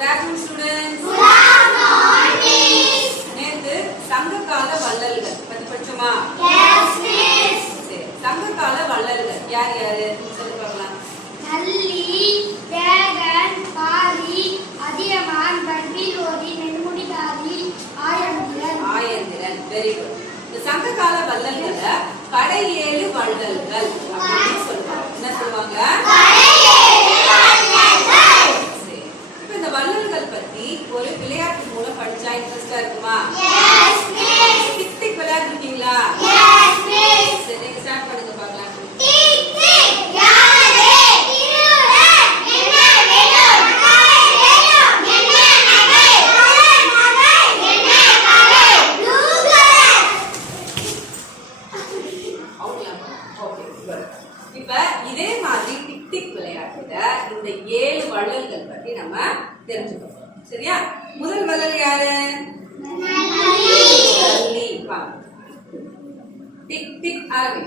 Good afternoon, students. நேத்து சங்ககால வள்ளல்கள். பத்தி படிச்சோமா? சரி சங்ககால வள்ளல்கள். யார் யாரு? சொல்லி பார்க்கலாம். நல்லி வேகன் பாரி அதியமான் பன்றிலோரி நெடுமுடிதாரி ஆயந்திரன். ஆயந்திரன். வெரி குட் இந்த சங்ககால வள்ளல்களை கடை ஏழு வள்ளல்கள் அப்படின்னு சொல்லுவாங்க என்ன சொல்லுவாங்க சரி இப்ப வள்ளல்கள் பத்தி ஒரு விளையாட்டு மூலம் படிச்சா இன்ட்ரெஸ்டா இருக்குமா? டிக் விளையாடுறீங்களா சரி ஸ்டார்ட் பண்ணுங்க பார்க்கலாம். இப்ப இதே மாதிரி டிக் விளையாட்டுல இந்த ஏழு வள்ளல்கள் பத்தி நம்ம தெரிஞ்சுக்கணும் சரியா? முதல் வள்ளல் யாரு? டிக் டிக் ஆரம்பி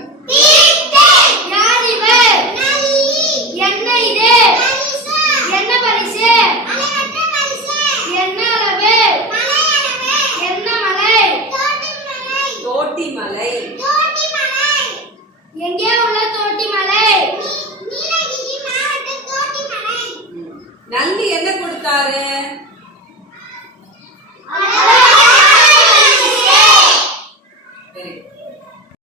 நந்தி என்ன கொடுத்தாரு? வெரி